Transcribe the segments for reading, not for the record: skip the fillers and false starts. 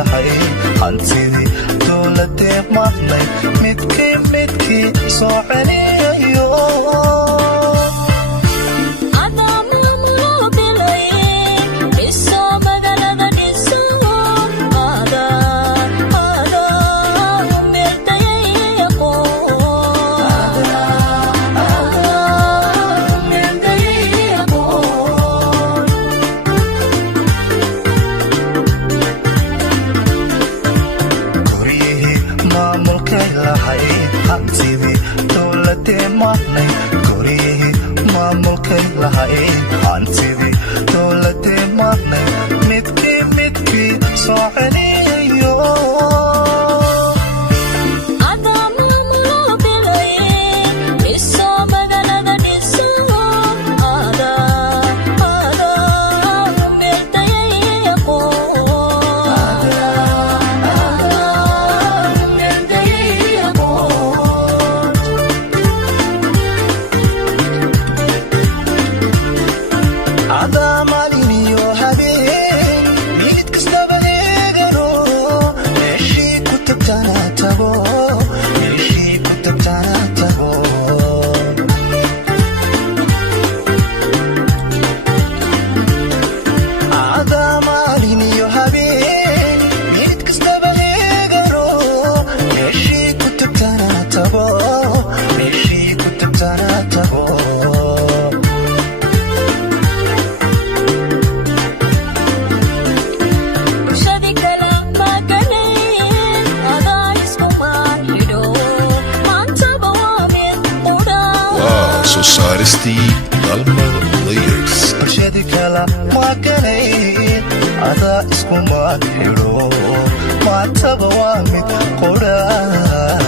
lahayn hantidii dowladee maqnay midkii soo celiyayo maamulkay lahayn hantidii dowladee maqnay midkii soo celiyayo soo saaristii dalmar layers bulshadii kala maaganayn adaa iskumaan xidho maantaba waa mid qodhaa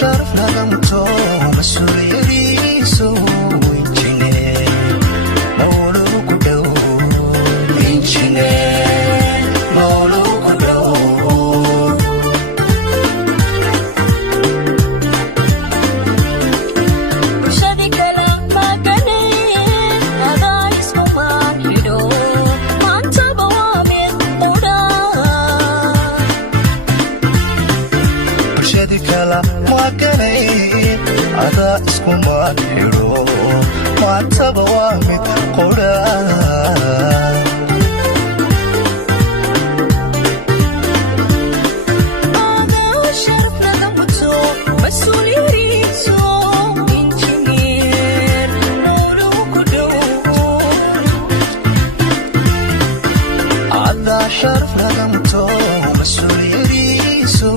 شرف نغمتو مسؤوليريسو انجينير مولوك دو انجينير مولوك دو برشادي كلام ما قنين هذا اسمه ما حلو ما انت بوامي قودا برشادي كلام adaa iskumaan xidho maantaba waa mid qodhaa شرف نغمتو مسؤوليريسو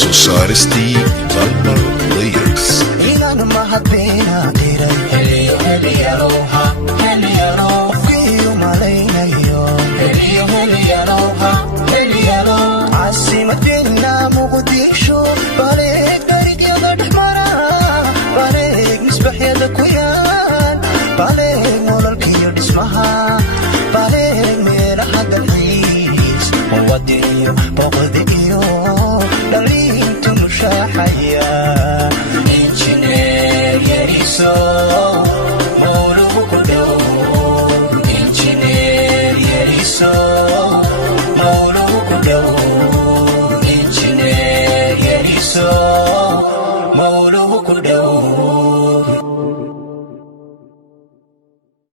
soo saaristii dalmar layers inaan mahadbeena diray heliyaloha qofkiiyo malaynayo heliyalo caasimadeena muqdisho baleeg darigyada dhexmara baleeg misbaxyada ku yaal baleeg molalkiyo dhismaha baleeg meelaha dalxiis muwadiniyo boqodiyo dhalintu mushaaxaya injineer yariso mowlugu dhow injineer yariso mowlugu dhow injineer yariso